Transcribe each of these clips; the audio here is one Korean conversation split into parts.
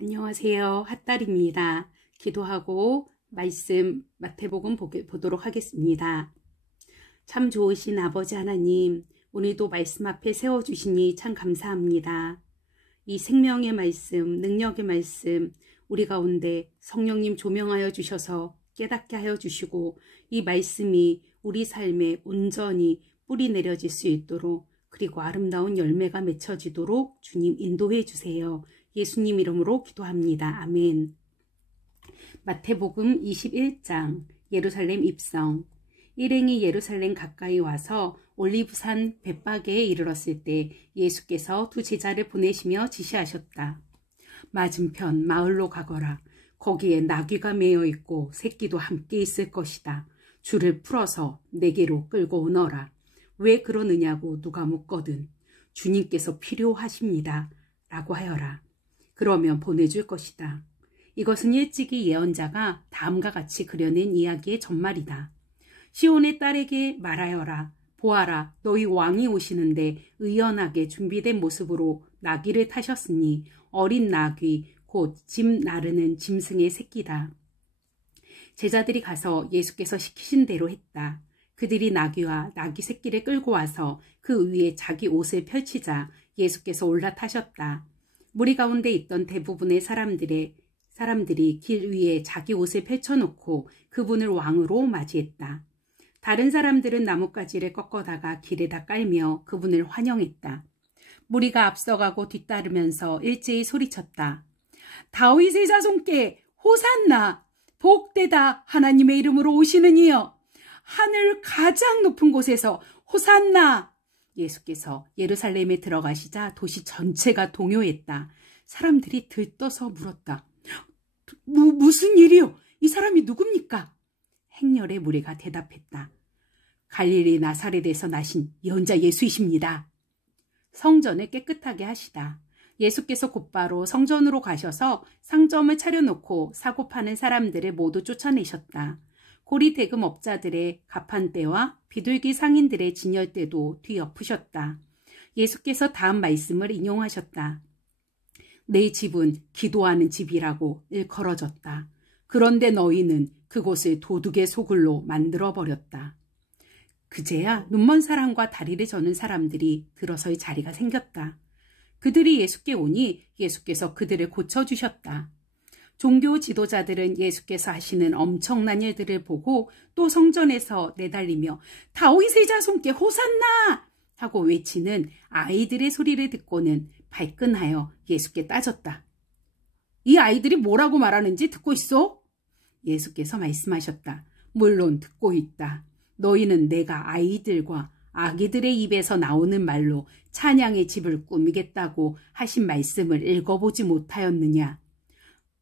안녕하세요. 핫달입니다. 기도하고 말씀 마태복음 보도록 하겠습니다. 참 좋으신 아버지 하나님, 오늘도 말씀 앞에 세워주시니 참 감사합니다. 이 생명의 말씀, 능력의 말씀, 우리 가운데 성령님 조명하여 주셔서 깨닫게 하여 주시고 이 말씀이 우리 삶에 온전히 뿌리 내려질 수 있도록 그리고 아름다운 열매가 맺혀지도록 주님 인도해 주세요. 예수님 이름으로 기도합니다. 아멘. 마태복음 21장 예루살렘 입성. 일행이 예루살렘 가까이 와서 올리브산 벳바게에 이르렀을 때 예수께서 두 제자를 보내시며 지시하셨다. 맞은편 마을로 가거라. 거기에 나귀가 매여 있고 새끼도 함께 있을 것이다. 줄을 풀어서 내게로 끌고 오너라. 왜 그러느냐고 누가 묻거든 주님께서 필요하십니다. 라고 하여라. 그러면 보내줄 것이다. 이것은 일찍이 예언자가 다음과 같이 그려낸 이야기의 전말이다. 시온의 딸에게 말하여라. 보아라, 너희 왕이 오시는데 의연하게 준비된 모습으로 나귀를 타셨으니 어린 나귀 곧 짐 나르는 짐승의 새끼다. 제자들이 가서 예수께서 시키신 대로 했다. 그들이 나귀와 나귀 새끼를 끌고 와서 그 위에 자기 옷을 펼치자 예수께서 올라타셨다. 무리 가운데 있던 대부분의 사람들이 길 위에 자기 옷을 펼쳐놓고 그분을 왕으로 맞이했다. 다른 사람들은 나뭇가지를 꺾어다가 길에다 깔며 그분을 환영했다. 무리가 앞서가고 뒤따르면서 일제히 소리쳤다. 다윗의 자손께 호산나! 복되다 하나님의 이름으로 오시는 이여! 하늘 가장 높은 곳에서 호산나! 예수께서 예루살렘에 들어가시자 도시 전체가 동요했다. 사람들이 들떠서 물었다. 무슨 일이요? 이 사람이 누굽니까? 행렬의 무리가 대답했다. 갈릴리 나사렛에서 나신 예언자 예수이십니다. 성전을 깨끗하게 하시다. 예수께서 곧바로 성전으로 가셔서 상점을 차려놓고 사고 파는 사람들을 모두 쫓아내셨다. 고리 대금업자들의 가판대와 비둘기 상인들의 진열대도 뒤엎으셨다. 예수께서 다음 말씀을 인용하셨다. 내 집은 기도하는 집이라고 일컬어졌다. 그런데 너희는 그곳을 도둑의 소굴로 만들어버렸다. 그제야 눈먼 사람과 다리를 저는 사람들이 들어설 자리가 생겼다. 그들이 예수께 오니 예수께서 그들을 고쳐주셨다. 종교 지도자들은 예수께서 하시는 엄청난 일들을 보고 또 성전에서 내달리며 다윗의 자손께 호산나! 하고 외치는 아이들의 소리를 듣고는 발끈하여 예수께 따졌다. 이 아이들이 뭐라고 말하는지 듣고 있어? 예수께서 말씀하셨다. 물론 듣고 있다. 너희는 내가 아이들과 아기들의 입에서 나오는 말로 찬양의 집을 꾸미겠다고 하신 말씀을 읽어보지 못하였느냐?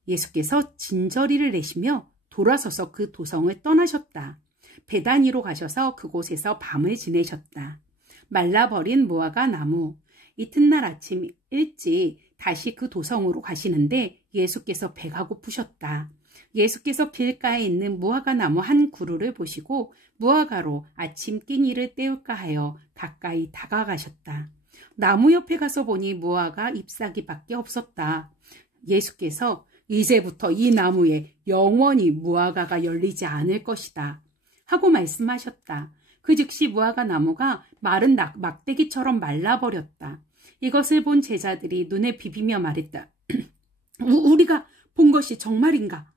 예수께서 진저리를 내시며 돌아서서 그 도성을 떠나셨다. 베다니로 가셔서 그곳에서 밤을 지내셨다. 말라버린 무화과 나무. 이튿날 아침 일찍 다시 그 도성으로 가시는데 예수께서 배가 고프셨다. 예수께서 길가에 있는 무화과 나무 한 그루를 보시고 무화과로 아침 끼니를 때울까 하여 가까이 다가가셨다. 나무 옆에 가서 보니 무화과 잎사귀밖에 없었다. 예수께서 이제부터 이 나무에 영원히 무화과가 열리지 않을 것이다 하고 말씀하셨다. 그 즉시 무화과 나무가 마른 막대기처럼 말라버렸다. 이것을 본 제자들이 눈에 비비며 말했다. 우리가 본 것이 정말인가?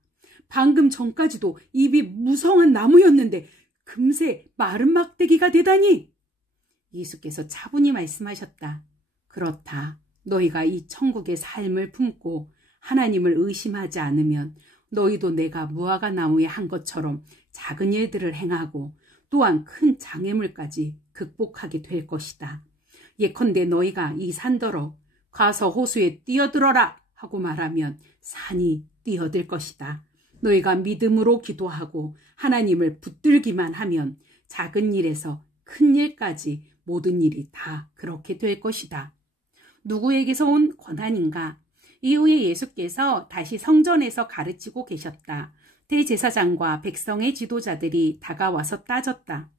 방금 전까지도 잎이 무성한 나무였는데 금세 마른 막대기가 되다니. 예수께서 차분히 말씀하셨다. 그렇다. 너희가 이 천국의 삶을 품고 하나님을 의심하지 않으면 너희도 내가 무화과 나무에 한 것처럼 작은 일들을 행하고 또한 큰 장애물까지 극복하게 될 것이다. 예컨대 너희가 이 산더러 가서 호수에 뛰어들어라 하고 말하면 산이 뛰어들 것이다. 너희가 믿음으로 기도하고 하나님을 붙들기만 하면 작은 일에서 큰 일까지 모든 일이 다 그렇게 될 것이다. 누구에게서 온 권한인가? 이후에 예수께서 다시 성전에서 가르치고 계셨다. 대제사장과 백성의 지도자들이 다가와서 따졌다.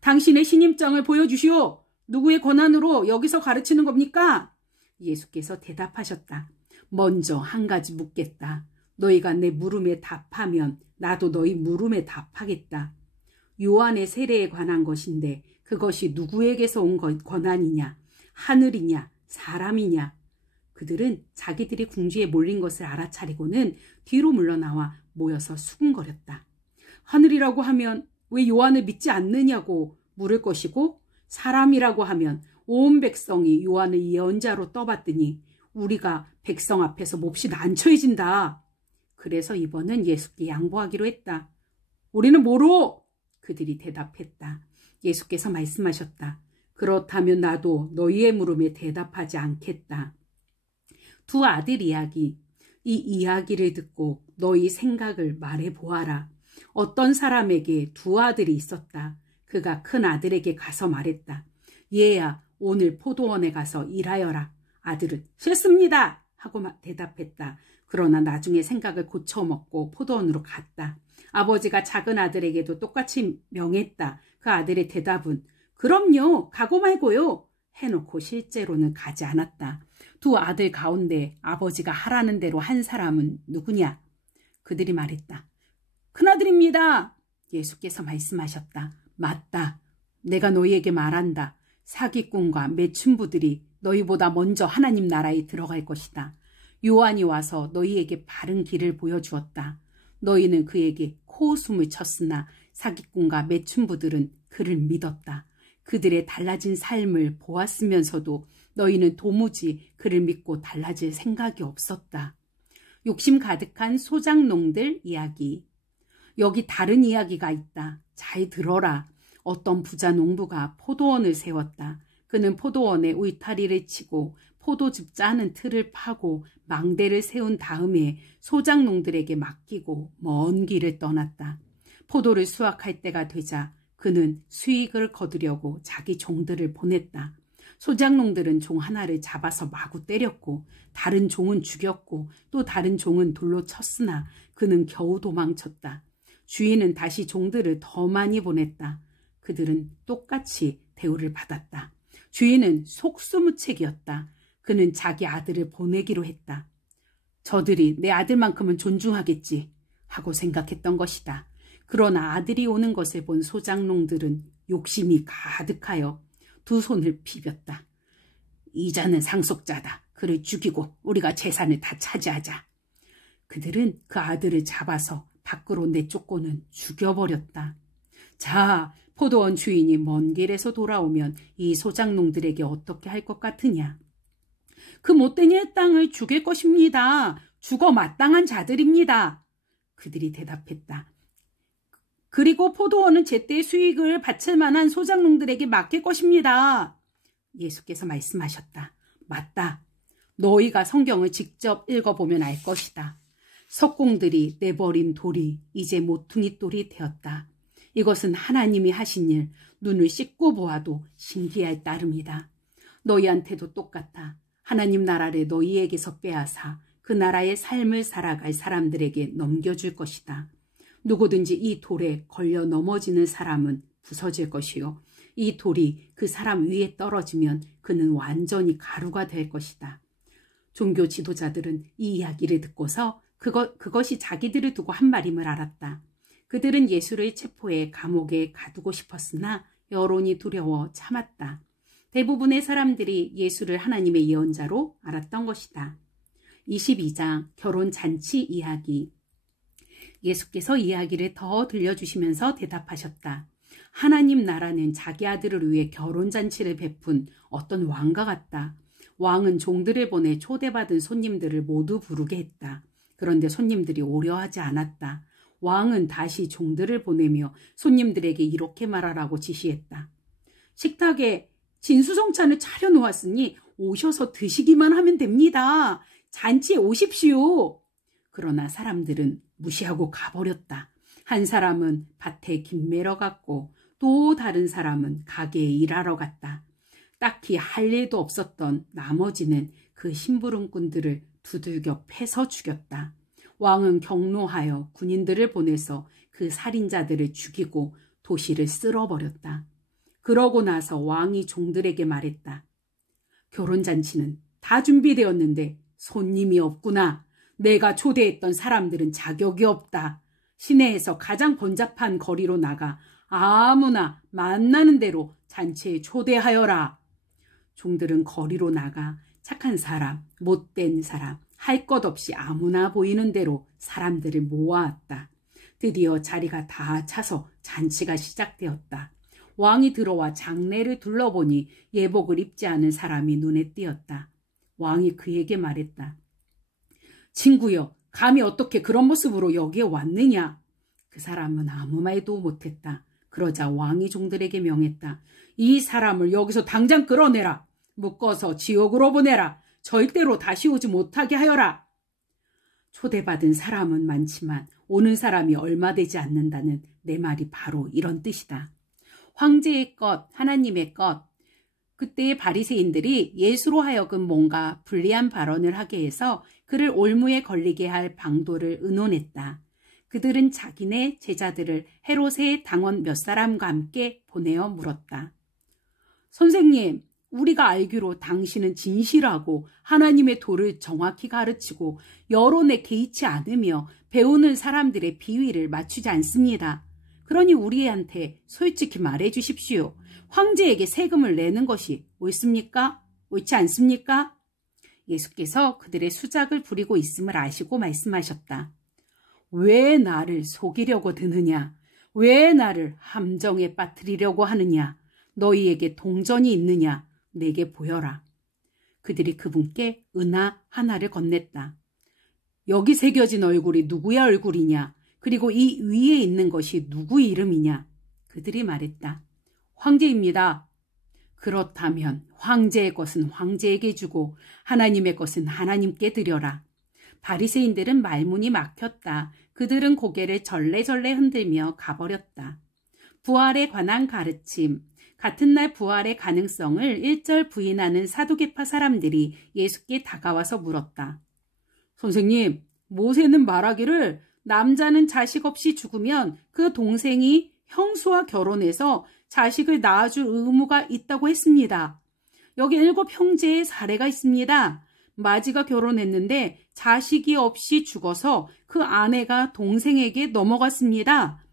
당신의 신임장을 보여주시오. 누구의 권한으로 여기서 가르치는 겁니까? 예수께서 대답하셨다. 먼저 한 가지 묻겠다. 너희가 내 물음에 답하면 나도 너희 물음에 답하겠다. 요한의 세례에 관한 것인데 그것이 누구에게서 온 권한이냐? 하늘이냐? 사람이냐? 그들은 자기들이 궁지에 몰린 것을 알아차리고는 뒤로 물러나와 모여서 수군거렸다. 하늘이라고 하면 왜 요한을 믿지 않느냐고 물을 것이고, 사람이라고 하면 온 백성이 요한을 예언자로 떠받더니 우리가 백성 앞에서 몹시 난처해진다. 그래서 이번은 예수께 양보하기로 했다. 우리는 뭐로? 그들이 대답했다. 예수께서 말씀하셨다. 그렇다면 나도 너희의 물음에 대답하지 않겠다. 두 아들 이야기. 이 이야기를 듣고 너희 생각을 말해보아라. 어떤 사람에게 두 아들이 있었다. 그가 큰 아들에게 가서 말했다. 얘야, 오늘 포도원에 가서 일하여라. 아들은 싫습니다 하고 대답했다. 그러나 나중에 생각을 고쳐먹고 포도원으로 갔다. 아버지가 작은 아들에게도 똑같이 명했다. 그 아들의 대답은 그럼요, 가고 말고요 해놓고 실제로는 가지 않았다. 두 아들 가운데 아버지가 하라는 대로 한 사람은 누구냐? 그들이 말했다. 큰아들입니다. 예수께서 말씀하셨다. 맞다. 내가 너희에게 말한다. 사기꾼과 매춘부들이 너희보다 먼저 하나님 나라에 들어갈 것이다. 요한이 와서 너희에게 바른 길을 보여주었다. 너희는 그에게 코웃음을 쳤으나 사기꾼과 매춘부들은 그를 믿었다. 그들의 달라진 삶을 보았으면서도 너희는 도무지 그를 믿고 달라질 생각이 없었다. 욕심 가득한 소작농들 이야기. 여기 다른 이야기가 있다. 잘 들어라. 어떤 부자 농부가 포도원을 세웠다. 그는 포도원에 울타리를 치고 포도즙 짜는 틀을 파고 망대를 세운 다음에 소작농들에게 맡기고 먼 길을 떠났다. 포도를 수확할 때가 되자 그는 수익을 거두려고 자기 종들을 보냈다. 소작농들은 종 하나를 잡아서 마구 때렸고 다른 종은 죽였고 또 다른 종은 돌로 쳤으나 그는 겨우 도망쳤다. 주인은 다시 종들을 더 많이 보냈다. 그들은 똑같이 대우를 받았다. 주인은 속수무책이었다. 그는 자기 아들을 보내기로 했다. 저들이 내 아들만큼은 존중하겠지 하고 생각했던 것이다. 그러나 아들이 오는 것을 본 소작농들은 욕심이 가득하여 두 손을 비볐다. 이자는 상속자다. 그를 죽이고 우리가 재산을 다 차지하자. 그들은 그 아들을 잡아서 밖으로 내쫓고는 죽여버렸다. 자, 포도원 주인이 먼 길에서 돌아오면 이 소작농들에게 어떻게 할 것 같으냐? 그 못된 이 땅을 죽일 것입니다. 죽어 마땅한 자들입니다. 그들이 대답했다. 그리고 포도원은 제때 수익을 바칠 만한 소작농들에게 맡길 것입니다. 예수께서 말씀하셨다. 맞다. 너희가 성경을 직접 읽어보면 알 것이다. 석공들이 내버린 돌이 이제 모퉁이 돌이 되었다. 이것은 하나님이 하신 일, 눈을 씻고 보아도 신기할 따름이다. 너희한테도 똑같아. 하나님 나라를 너희에게서 빼앗아 그 나라의 삶을 살아갈 사람들에게 넘겨줄 것이다. 누구든지 이 돌에 걸려 넘어지는 사람은 부서질 것이요. 이 돌이 그 사람 위에 떨어지면 그는 완전히 가루가 될 것이다. 종교 지도자들은 이 이야기를 듣고서 그것이 자기들을 두고 한 말임을 알았다. 그들은 예수를 체포해 감옥에 가두고 싶었으나 여론이 두려워 참았다. 대부분의 사람들이 예수를 하나님의 예언자로 알았던 것이다. 22장 결혼잔치 이야기. 예수께서 이야기를 더 들려주시면서 대답하셨다. 하나님 나라는 자기 아들을 위해 결혼잔치를 베푼 어떤 왕과 같다. 왕은 종들을 보내 초대받은 손님들을 모두 부르게 했다. 그런데 손님들이 오려하지 않았다. 왕은 다시 종들을 보내며 손님들에게 이렇게 말하라고 지시했다. 식탁에 진수성찬을 차려놓았으니 오셔서 드시기만 하면 됩니다. 잔치에 오십시오. 그러나 사람들은 무시하고 가버렸다. 한 사람은 밭에 김 매러 갔고 또 다른 사람은 가게에 일하러 갔다. 딱히 할 일도 없었던 나머지는 그 심부름꾼들을 두들겨 패서 죽였다. 왕은 경로하여 군인들을 보내서 그 살인자들을 죽이고 도시를 쓸어버렸다. 그러고 나서 왕이 종들에게 말했다. 결혼잔치는 다 준비되었는데 손님이 없구나. 내가 초대했던 사람들은 자격이 없다. 시내에서 가장 번잡한 거리로 나가 아무나 만나는 대로 잔치에 초대하여라. 종들은 거리로 나가 착한 사람, 못된 사람, 할 것 없이 아무나 보이는 대로 사람들을 모아왔다. 드디어 자리가 다 차서 잔치가 시작되었다. 왕이 들어와 장례를 둘러보니 예복을 입지 않은 사람이 눈에 띄었다. 왕이 그에게 말했다. 친구여, 감히 어떻게 그런 모습으로 여기에 왔느냐? 그 사람은 아무 말도 못했다. 그러자 왕이 종들에게 명했다. 이 사람을 여기서 당장 끌어내라. 묶어서 지옥으로 보내라. 절대로 다시 오지 못하게 하여라. 초대받은 사람은 많지만 오는 사람이 얼마 되지 않는다는 내 말이 바로 이런 뜻이다. 황제의 것, 하나님의 것. 그때의 바리새인들이 예수로 하여금 뭔가 불리한 발언을 하게 해서 그를 올무에 걸리게 할 방도를 의논했다. 그들은 자기네 제자들을 헤롯의 당원 몇 사람과 함께 보내어 물었다. 선생님, 우리가 알기로 당신은 진실하고 하나님의 도를 정확히 가르치고 여론에 개의치 않으며 배우는 사람들의 비위를 맞추지 않습니다. 그러니 우리한테 솔직히 말해 주십시오. 황제에게 세금을 내는 것이 옳습니까? 옳지 않습니까? 예수께서 그들의 수작을 부리고 있음을 아시고 말씀하셨다. 왜 나를 속이려고 드느냐? 왜 나를 함정에 빠뜨리려고 하느냐? 너희에게 동전이 있느냐? 내게 보여라. 그들이 그분께 은하 하나를 건넸다. 여기 새겨진 얼굴이 누구의 얼굴이냐? 그리고 이 위에 있는 것이 누구의 이름이냐? 그들이 말했다. 황제입니다. 그렇다면 황제의 것은 황제에게 주고 하나님의 것은 하나님께 드려라. 바리새인들은 말문이 막혔다. 그들은 고개를 절레절레 흔들며 가버렸다. 부활에 관한 가르침. 같은 날 부활의 가능성을 일절 부인하는 사두개파 사람들이 예수께 다가와서 물었다. 선생님, 모세는 말하기를 남자는 자식 없이 죽으면 그 동생이 형수와 결혼해서 자식을 낳아줄 의무가 있다고 했습니다. 여기 7 형제의 사례가 있습니다. 마지가 결혼했는데 자식이 없이 죽어서 그 아내가 동생에게 넘어갔습니다.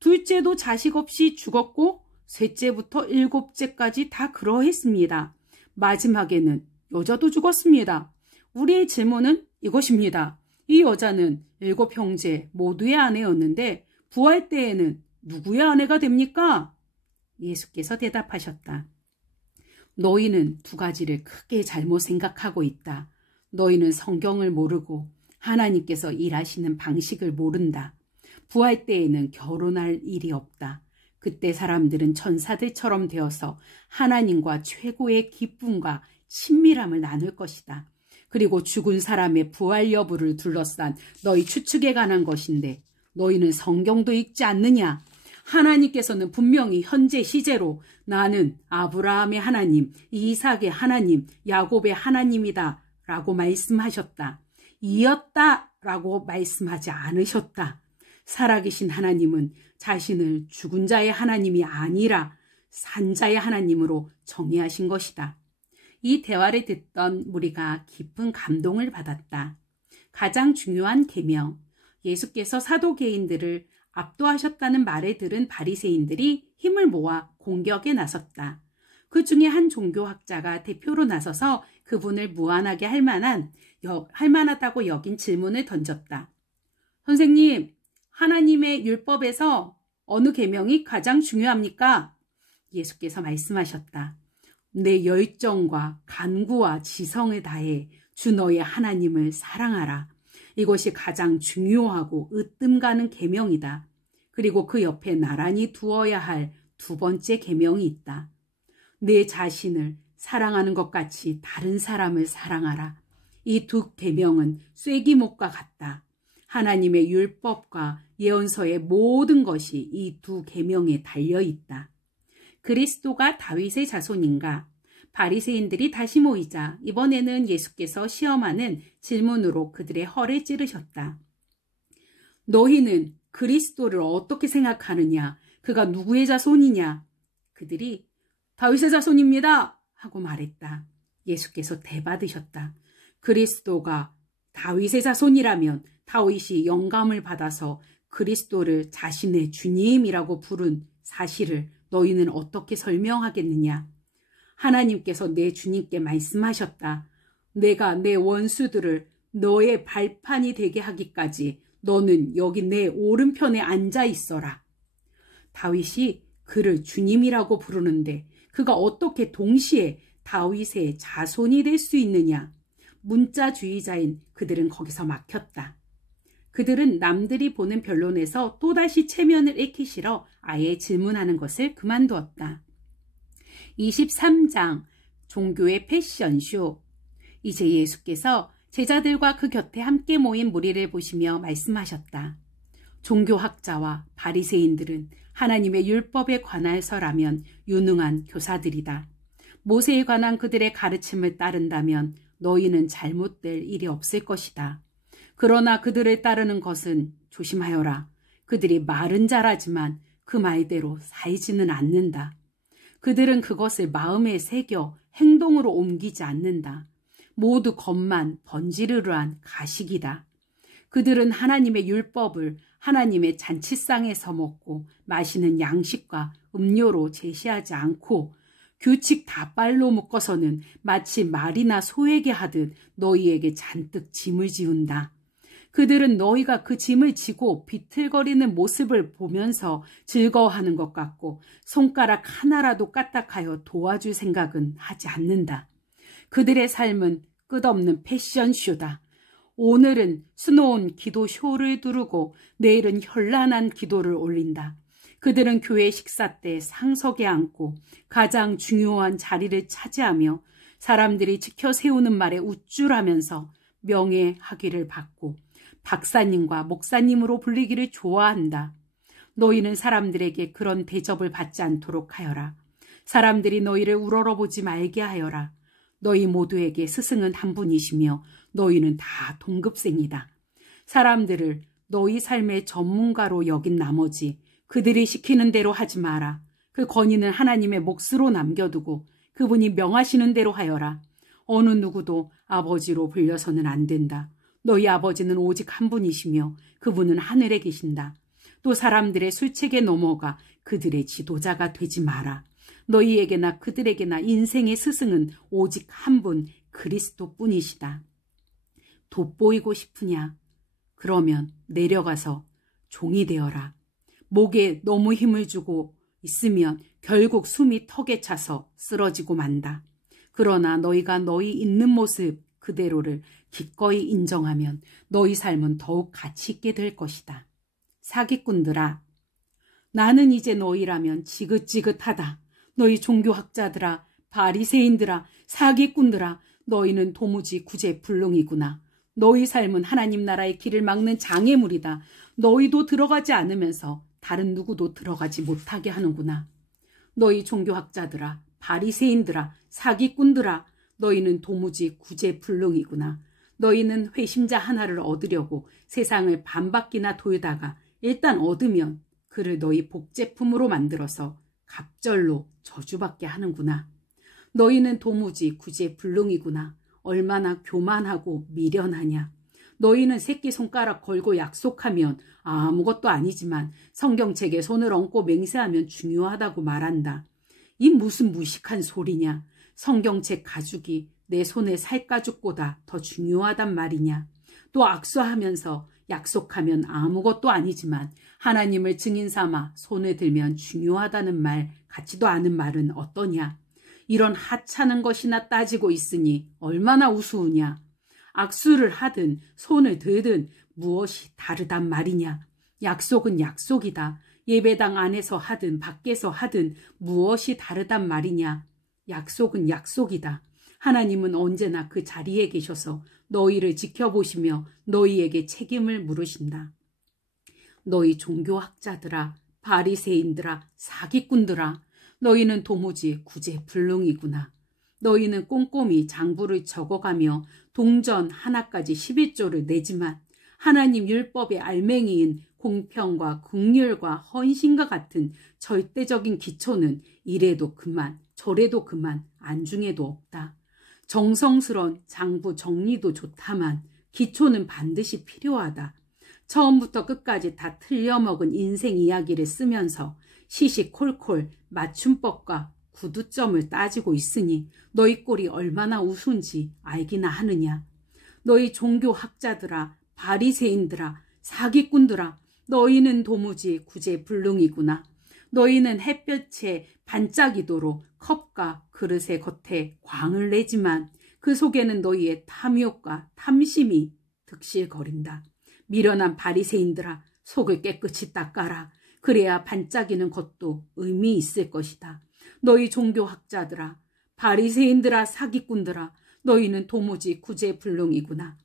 둘째도 자식 없이 죽었고 셋째부터 7째까지 다 그러했습니다. 마지막에는 여자도 죽었습니다. 우리의 질문은 이것입니다. 이 여자는 7 형제 모두의 아내였는데 부활 때에는 누구의 아내가 됩니까? 예수께서 대답하셨다. 너희는 2가지를 크게 잘못 생각하고 있다. 너희는 성경을 모르고 하나님께서 일하시는 방식을 모른다. 부활 때에는 결혼할 일이 없다. 그때 사람들은 천사들처럼 되어서 하나님과 최고의 기쁨과 친밀함을 나눌 것이다. 그리고 죽은 사람의 부활 여부를 둘러싼 너희 추측에 관한 것인데 너희는 성경도 읽지 않느냐? 하나님께서는 분명히 현재 시제로 나는 아브라함의 하나님, 이삭의 하나님, 야곱의 하나님이다 라고 말씀하셨다. 이었다 라고 말씀하지 않으셨다. 살아계신 하나님은 자신을 죽은 자의 하나님이 아니라 산 자의 하나님으로 정의하신 것이다. 이 대화를 듣던 무리가 깊은 감동을 받았다. 가장 중요한 계명, 예수께서 사도개인들을 압도하셨다는 말을 들은 바리새인들이 힘을 모아 공격에 나섰다. 그 중에 한 종교학자가 대표로 나서서 그분을 무안하게 할 만하다고 여긴 질문을 던졌다. 선생님, 하나님의 율법에서 어느 계명이 가장 중요합니까? 예수께서 말씀하셨다. 내 열정과 간구와 지성을 다해 주 너의 하나님을 사랑하라. 이것이 가장 중요하고 으뜸 가는 계명이다. 그리고 그 옆에 나란히 두어야 할 2번째 계명이 있다. 내 자신을 사랑하는 것 같이 다른 사람을 사랑하라. 이 2 계명은 쐐기목과 같다. 하나님의 율법과 예언서의 모든 것이 이 2 계명에 달려있다. 그리스도가 다윗의 자손인가? 바리새인들이 다시 모이자 이번에는 예수께서 시험하는 질문으로 그들의 허를 찌르셨다. 너희는 그리스도를 어떻게 생각하느냐? 그가 누구의 자손이냐? 그들이 다윗의 자손입니다 하고 말했다. 예수께서 대받으셨다. 그리스도가 다윗의 자손이라면 다윗이 영감을 받아서 그리스도를 자신의 주님이라고 부른 사실을 너희는 어떻게 설명하겠느냐? 하나님께서 내 주님께 말씀하셨다. 내가 내 원수들을 너의 발판이 되게 하기까지 너는 여기 내 오른편에 앉아 있어라. 다윗이 그를 주님이라고 부르는데 그가 어떻게 동시에 다윗의 자손이 될 수 있느냐? 문자주의자인 그들은 거기서 막혔다. 그들은 남들이 보는 변론에서 또다시 체면을 잃기 싫어 아예 질문하는 것을 그만두었다. 23장 종교의 패션쇼. 이제 예수께서 제자들과 그 곁에 함께 모인 무리를 보시며 말씀하셨다. 종교학자와 바리새인들은 하나님의 율법에 관해서라면 유능한 교사들이다. 모세에 관한 그들의 가르침을 따른다면 너희는 잘못될 일이 없을 것이다. 그러나 그들을 따르는 것은 조심하여라. 그들이 말은 잘하지만 그 말대로 살지는 않는다. 그들은 그것을 마음에 새겨 행동으로 옮기지 않는다. 모두 겉만 번지르르한 가식이다. 그들은 하나님의 율법을 하나님의 잔치상에서 먹고 마시는 양식과 음료로 제시하지 않고 규칙 다발로 묶어서는 마치 말이나 소에게 하듯 너희에게 잔뜩 짐을 지운다. 그들은 너희가 그 짐을 지고 비틀거리는 모습을 보면서 즐거워하는 것 같고 손가락 하나라도 까딱하여 도와줄 생각은 하지 않는다. 그들의 삶은 끝없는 패션쇼다. 오늘은 수놓은 기도쇼를 두르고 내일은 현란한 기도를 올린다. 그들은 교회 식사 때 상석에 앉고 가장 중요한 자리를 차지하며 사람들이 지켜 세우는 말에 우쭐하면서 명예학위를 받고 박사님과 목사님으로 불리기를 좋아한다. 너희는 사람들에게 그런 대접을 받지 않도록 하여라. 사람들이 너희를 우러러보지 말게 하여라. 너희 모두에게 스승은 한 분이시며 너희는 다 동급생이다. 사람들을 너희 삶의 전문가로 여긴 나머지 그들이 시키는 대로 하지 마라. 그 권위는 하나님의 몫으로 남겨두고 그분이 명하시는 대로 하여라. 어느 누구도 아버지로 불려서는 안 된다. 너희 아버지는 오직 한 분이시며 그분은 하늘에 계신다. 또 사람들의 술책에 넘어가 그들의 지도자가 되지 마라. 너희에게나 그들에게나 인생의 스승은 오직 한 분 그리스도뿐이시다. 돋보이고 싶으냐? 그러면 내려가서 종이 되어라. 목에 너무 힘을 주고 있으면 결국 숨이 턱에 차서 쓰러지고 만다. 그러나 너희가 너희 있는 모습 그대로를 기꺼이 인정하면 너희 삶은 더욱 가치 있게 될 것이다. 사기꾼들아, 나는 이제 너희라면 지긋지긋하다. 너희 종교학자들아, 바리새인들아, 사기꾼들아, 너희는 도무지 구제불능이구나. 너희 삶은 하나님 나라의 길을 막는 장애물이다. 너희도 들어가지 않으면서 다른 누구도 들어가지 못하게 하는구나. 너희 종교학자들아, 바리새인들아, 사기꾼들아, 너희는 도무지 구제불능이구나. 너희는 회심자 하나를 얻으려고 세상을 반바퀴나 돌다가 일단 얻으면 그를 너희 복제품으로 만들어서 갑절로 저주받게 하는구나. 너희는 도무지 구제불능이구나. 얼마나 교만하고 미련하냐. 너희는 새끼손가락 걸고 약속하면 아무것도 아니지만 성경책에 손을 얹고 맹세하면 중요하다고 말한다. 이 무슨 무식한 소리냐. 성경책 가죽이 내 손의 살가죽보다 더 중요하단 말이냐. 또 악수하면서 약속하면 아무것도 아니지만 하나님을 증인 삼아 손을 들면 중요하다는 말 같지도 않은 말은 어떠냐. 이런 하찮은 것이나 따지고 있으니 얼마나 우스우냐. 악수를 하든 손을 들든 무엇이 다르단 말이냐. 약속은 약속이다. 예배당 안에서 하든 밖에서 하든 무엇이 다르단 말이냐. 약속은 약속이다. 하나님은 언제나 그 자리에 계셔서 너희를 지켜보시며 너희에게 책임을 물으신다. 너희 종교학자들아, 바리새인들아, 사기꾼들아, 너희는 도무지 구제불능이구나. 너희는 꼼꼼히 장부를 적어가며 동전 하나까지 11조를 내지만 하나님 율법의 알맹이인 공평과 긍휼과 헌신과 같은 절대적인 기초는 이래도 그만 저래도 그만 안중에도 없다. 정성스런 장부 정리도 좋다만 기초는 반드시 필요하다. 처음부터 끝까지 다 틀려먹은 인생 이야기를 쓰면서 시시콜콜 맞춤법과 구두점을 따지고 있으니 너희 꼴이 얼마나 우스운지 알기나 하느냐. 너희 종교학자들아, 바리새인들아, 사기꾼들아, 너희는 도무지 구제불능이구나. 너희는 햇볕에 반짝이도록 컵과 그릇의 겉에 광을 내지만 그 속에는 너희의 탐욕과 탐심이 득실거린다. 미련한 바리새인들아, 속을 깨끗이 닦아라. 그래야 반짝이는 것도 의미 있을 것이다. 너희 종교학자들아, 바리새인들아, 사기꾼들아, 너희는 도무지 구제불능이구나.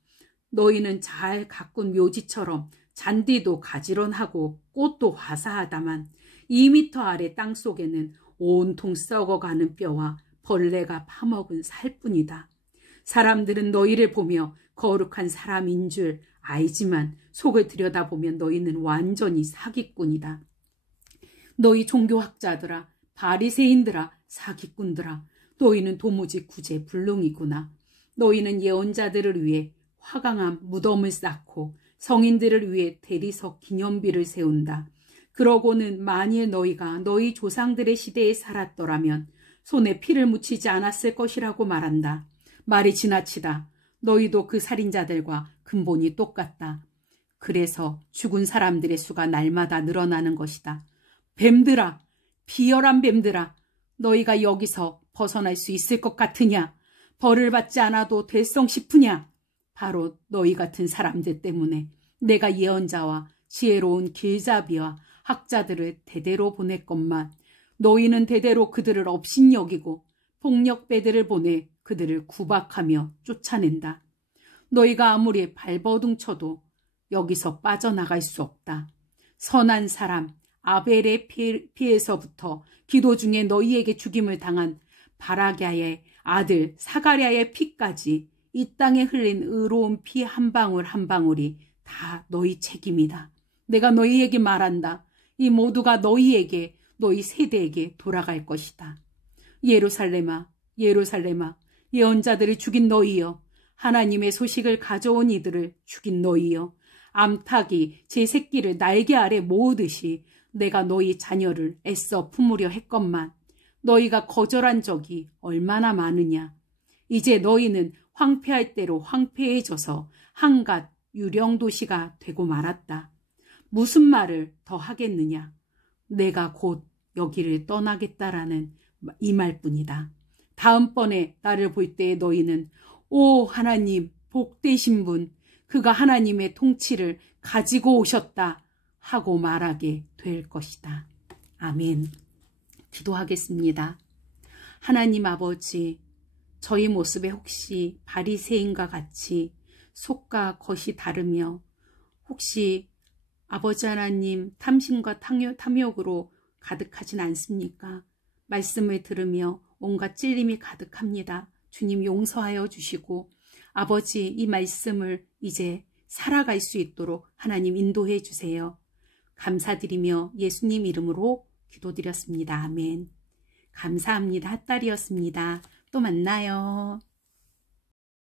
너희는 잘 가꾼 묘지처럼 잔디도 가지런하고 꽃도 화사하다만 2미터 아래 땅속에는 온통 썩어가는 뼈와 벌레가 파먹은 살뿐이다. 사람들은 너희를 보며 거룩한 사람인 줄 알지만 속을 들여다보면 너희는 완전히 사기꾼이다. 너희 종교학자들아, 바리새인들아, 사기꾼들아, 너희는 도무지 구제불능이구나. 너희는 예언자들을 위해 화강한 무덤을 쌓고 성인들을 위해 대리석 기념비를 세운다. 그러고는 만일 너희가 너희 조상들의 시대에 살았더라면 손에 피를 묻히지 않았을 것이라고 말한다. 말이 지나치다. 너희도 그 살인자들과 근본이 똑같다. 그래서 죽은 사람들의 수가 날마다 늘어나는 것이다. 뱀들아, 비열한 뱀들아, 너희가 여기서 벗어날 수 있을 것 같으냐? 벌을 받지 않아도 될성 싶으냐? 바로 너희 같은 사람들 때문에 내가 예언자와 지혜로운 길잡이와 학자들을 대대로 보냈건만 너희는 대대로 그들을 업신여기고 폭력배들을 보내 그들을 구박하며 쫓아낸다. 너희가 아무리 발버둥 쳐도 여기서 빠져나갈 수 없다. 선한 사람 아벨의 피에서부터 기도 중에 너희에게 죽임을 당한 바라갸의 아들 사가랴의 피까지 이 땅에 흘린 의로운 피 한 방울 한 방울이 다 너희 책임이다. 내가 너희에게 말한다. 이 모두가 너희에게, 너희 세대에게 돌아갈 것이다. 예루살렘아, 예루살렘아, 예언자들을 죽인 너희여, 하나님의 소식을 가져온 이들을 죽인 너희여, 암탉이 제 새끼를 날개 아래 모으듯이 내가 너희 자녀를 애써 품으려 했건만 너희가 거절한 적이 얼마나 많으냐. 이제 너희는 황폐할 대로 황폐해져서 한갓 유령도시가 되고 말았다. 무슨 말을 더 하겠느냐. 내가 곧 여기를 떠나겠다라는 이 말뿐이다. 다음번에 나를 볼 때에 너희는 오 하나님 복되신 분 그가 하나님의 통치를 가지고 오셨다 하고 말하게 될 것이다. 아멘. 기도하겠습니다. 하나님 아버지, 저희 모습에 혹시 바리새인과 같이 속과 겉이 다르며 혹시 아버지 하나님 탐심과 탐욕으로 가득하진 않습니까? 말씀을 들으며 온갖 찔림이 가득합니다. 주님 용서하여 주시고 아버지 이 말씀을 이제 살아갈 수 있도록 하나님 인도해 주세요. 감사드리며 예수님 이름으로 기도드렸습니다. 아멘. 감사합니다. 핫딸이었습니다. 또 만나요.